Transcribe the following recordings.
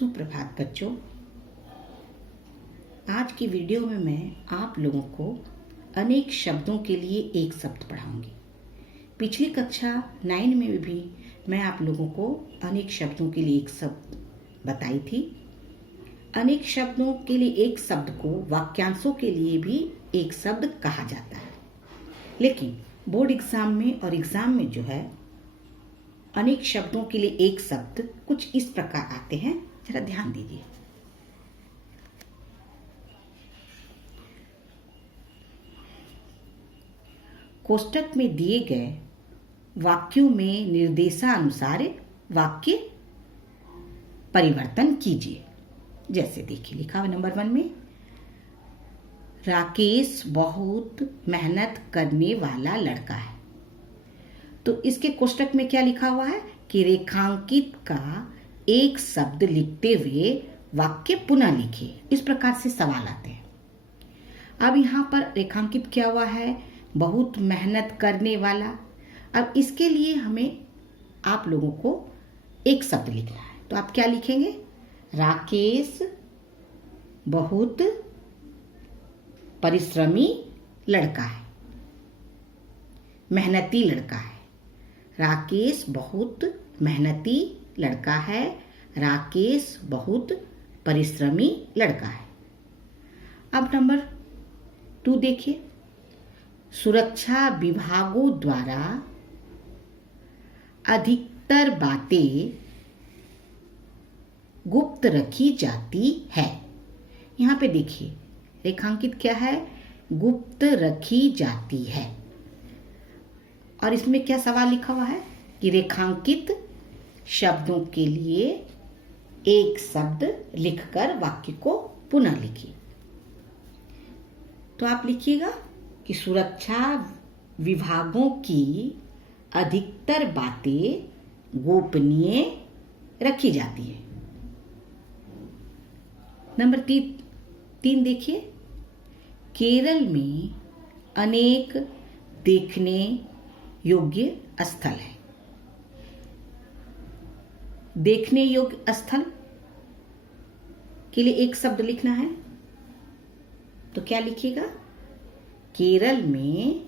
सुप्रभात बच्चों। आज की वीडियो में मैं आप लोगों को अनेक शब्दों के लिए एक शब्द पढ़ाऊंगी। पिछली कक्षा 9 में भी मैं आप लोगों को अनेक शब्दों के लिए एक शब्द बताई थी। अनेक शब्दों के लिए एक शब्द को वाक्यांशों के लिए भी एक शब्द कहा जाता है, लेकिन बोर्ड एग्जाम में और एग्जाम में जो है अनेक शब्दों के लिए एक शब्द कुछ इस प्रकार आते हैं। जरा ध्यान दीजिए। कोष्टक में दिए गए वाक्यों में निर्देशानुसार वाक्य परिवर्तन कीजिए। जैसे देखिए, लिखा हुआ नंबर 1 में, राकेश बहुत मेहनत करने वाला लड़का है। तो इसके कोष्टक में क्या लिखा हुआ है कि रेखांकित का एक शब्द लिखते हुए वाक्य पुनः लिखिए। इस प्रकार से सवाल आते हैं। अब यहाँ पर रेखांकित क्या हुआ है, बहुत मेहनत करने वाला। अब इसके लिए हमें आप लोगों को एक शब्द लिखना है। तो आप क्या लिखेंगे? राकेश बहुत परिश्रमी लड़का है, मेहनती लड़का है। राकेश बहुत मेहनती लड़का है, राकेश बहुत परिश्रमी लड़का है। अब नंबर 2 देखिए, सुरक्षा विभागों द्वारा अधिकतर बातें गुप्त रखी जाती है। यहाँ पे देखिए, रेखांकित क्या है? गुप्त रखी जाती है। और इसमें क्या सवाल लिखा हुआ है कि रेखांकित शब्दों के लिए एक शब्द लिखकर वाक्य को पुनः लिखिए। तो आप लिखिएगा कि सुरक्षा विभागों की अधिकतर बातें गोपनीय रखी जाती है। नंबर 3 देखिए, केरल में अनेक देखने योग्य स्थल है। देखने योग्य स्थल के लिए एक शब्द लिखना है। तो क्या लिखिएगा? केरल में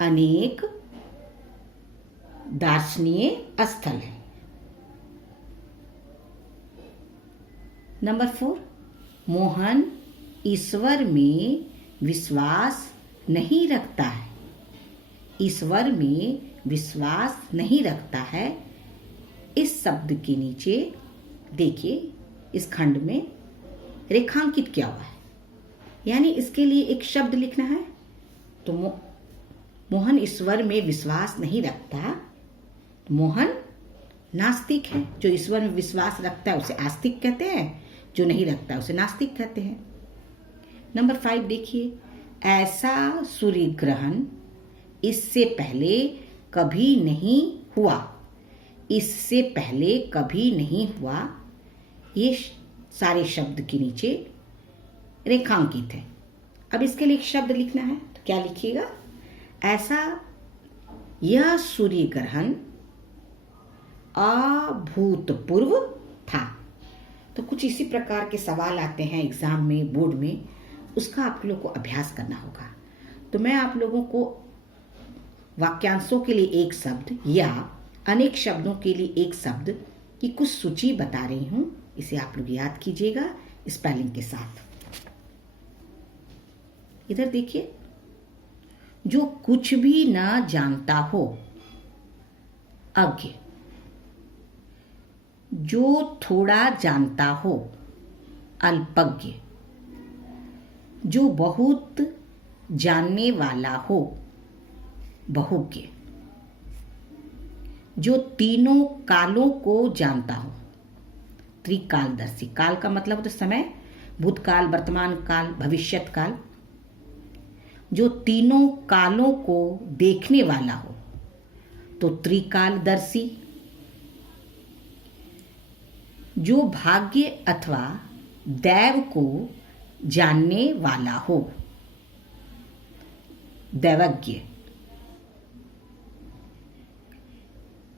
अनेक दर्शनीय स्थल है। नंबर 4, मोहन ईश्वर में विश्वास नहीं रखता है। ईश्वर में विश्वास नहीं रखता है। इस शब्द के नीचे देखिए, इस खंड में रेखांकित क्या हुआ है, यानी इसके लिए एक शब्द लिखना है। तो मोहन ईश्वर में विश्वास नहीं रखता। मोहन नास्तिक है। जो ईश्वर में विश्वास रखता है उसे आस्तिक कहते हैं, जो नहीं रखता है उसे नास्तिक कहते हैं। नंबर 5 देखिए, ऐसा सूर्य ग्रहण इससे पहले कभी नहीं हुआ। इससे पहले कभी नहीं हुआ। ये सारे शब्द के नीचे रेखांकित है। अब इसके लिए एक शब्द लिखना है। तो क्या लिखिएगा? ऐसा यह सूर्य ग्रहण अभूतपूर्व था। तो कुछ इसी प्रकार के सवाल आते हैं एग्जाम में, बोर्ड में। उसका आप लोगों को अभ्यास करना होगा। तो मैं आप लोगों को वाक्यांशों के लिए एक शब्द या अनेक शब्दों के लिए एक शब्द की कुछ सूची बता रही हूं। इसे आप लोग याद कीजिएगा स्पेलिंग के साथ। इधर देखिए, जो कुछ भी न जानता हो, अज्ञ। जो थोड़ा जानता हो, अल्पज्ञ। जो बहुत जानने वाला हो, बहुज्ञ। जो तीनों कालों को जानता हो, त्रिकालदर्शी। काल का मतलब होता है समय, भूतकाल, वर्तमान काल, भविष्यत काल। जो तीनों कालों को देखने वाला हो, तो त्रिकालदर्शी। जो भाग्य अथवा दैव को जानने वाला हो, दैवज्ञ।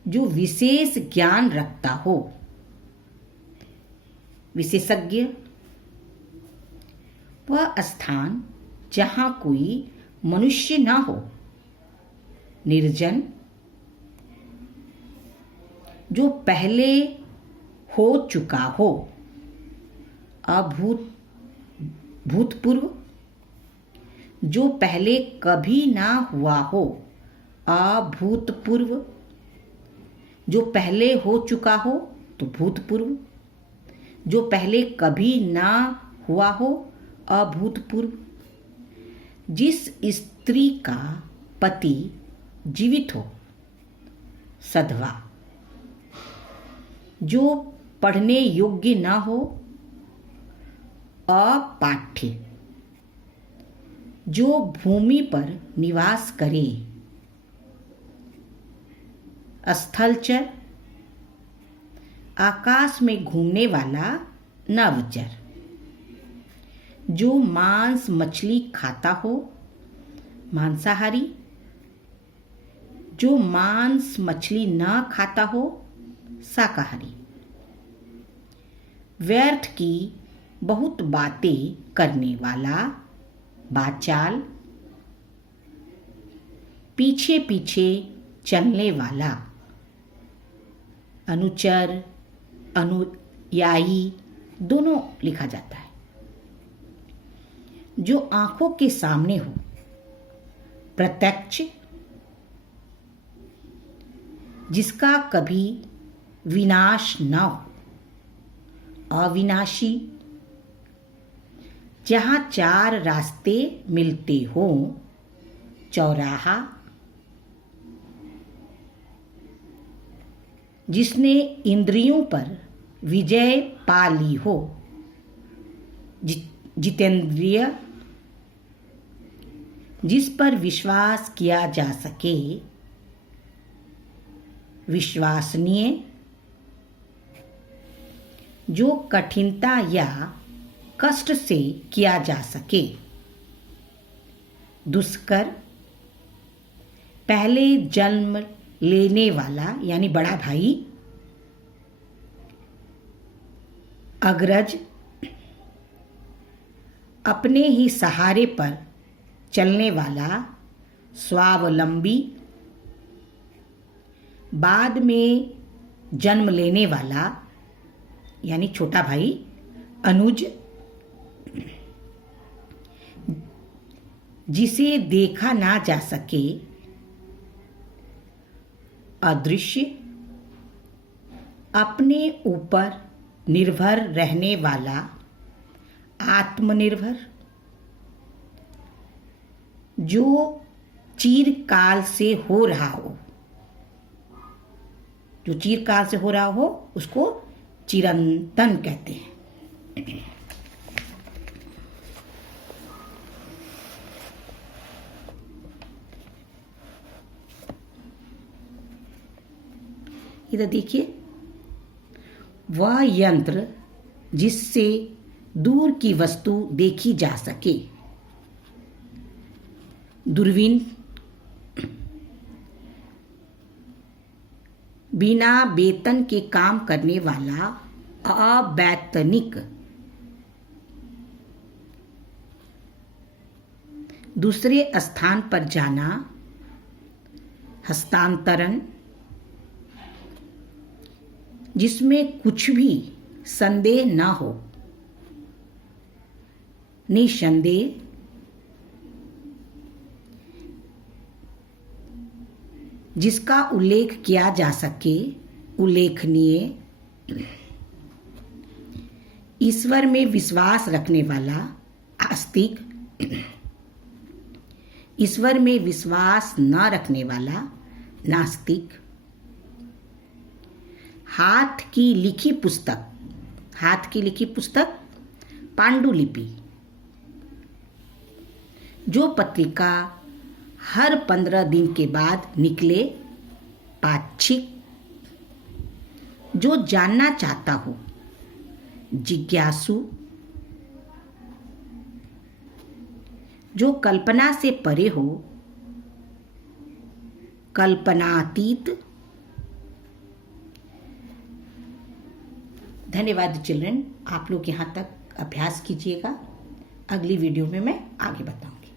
जो विशेष ज्ञान रखता हो, विशेषज्ञ, वह स्थान जहाँ कोई मनुष्य न हो, निर्जन, जो पहले हो चुका हो, भूतपूर्व, जो पहले कभी ना हुआ हो, अभूतपूर्व, जो पहले हो चुका हो तो भूतपूर्व, जो पहले कभी ना हुआ हो, अभूतपूर्व, जिस स्त्री का पति जीवित हो, सधवा, जो पढ़ने योग्य ना हो, अपाठ्य, जो भूमि पर निवास करे, स्थलचर, आकाश में घूमने वाला नभचर, जो मांस मछली खाता हो, मांसाहारी, जो मांस मछली न खाता हो, शाकाहारी, व्यर्थ की बहुत बातें करने वाला, बाचाल, पीछे पीछे चलने वाला, अनुचर, अनुयायी दोनों लिखा जाता है, जो आंखों के सामने हो, प्रत्यक्ष, जिसका कभी विनाश न हो, अविनाशी, जहाँ चार रास्ते मिलते हों, चौराहा, जिसने इंद्रियों पर विजय पा ली हो, जितेंद्रिय, जिस पर विश्वास किया जा सके, विश्वसनीय, जो कठिनता या कष्ट से किया जा सके, दुष्कर, पहले जन्म लेने वाला यानी बड़ा भाई, अग्रज, अपने ही सहारे पर चलने वाला, स्वावलंबी, बाद में जन्म लेने वाला यानी छोटा भाई, अनुज, जिसे देखा ना जा सके, अदृश्य, अपने ऊपर निर्भर रहने वाला, आत्मनिर्भर, जो चिरकाल से हो रहा हो, जो चिरकाल से हो रहा हो उसको चिरंतन कहते हैं। इधर देखिए, वह यंत्र जिससे दूर की वस्तु देखी जा सके, दूरबीन, बिना वेतन के काम करने वाला, अवैतनिक, दूसरे स्थान पर जाना, हस्तांतरण, जिसमें कुछ भी संदेह न हो, निसंदेह, जिसका उल्लेख किया जा सके, उल्लेखनीय, ईश्वर में विश्वास रखने वाला, आस्तिक, ईश्वर में विश्वास न रखने वाला, नास्तिक, हाथ की लिखी पुस्तक, पांडुलिपि, जो पत्रिका हर 15 दिन के बाद निकले, पाक्षिक, जो जानना चाहता हो, जिज्ञासु, जो कल्पना से परे हो, कल्पनातीत। धन्यवाद चिल्ड्रन, आप लोग यहाँ तक अभ्यास कीजिएगा। अगली वीडियो में मैं आगे बताऊंगी।